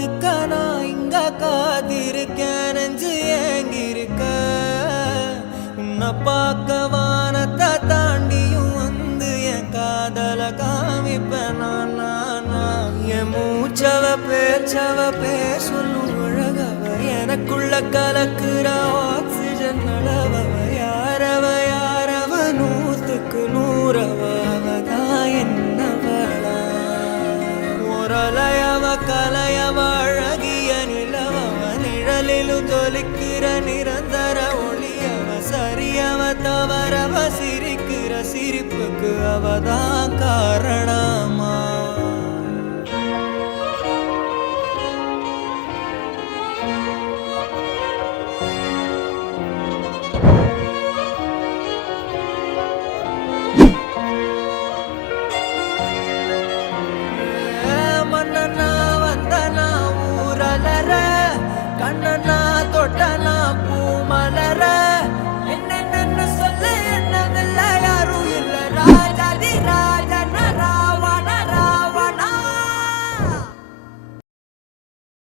காத்துக்க நான் இங்க காத்திருக்கேன் நெஞ்சு ஏங்கிருக்க உன்னை பார்க்க வானத்தை தாண்டியும் வந்து என் காதல காமிப்பேன் நான் என் மூச்சவ பேர் சொல்லும் அழகவ எனக்குள்ள கலக்குற ஆக்சிஜன் அளவ யாரவ நூத்துக்கு நூறவ அவதான் என்னவளா ஒரலையவ கலையவ அழகிய நிலவவ நிழலிலும் தொலிக்கிற நிரந்தர ஒளியவ சரியவ தவறவ சிரிக்கிற சிரிப்புக்கு அவதான் காரணம்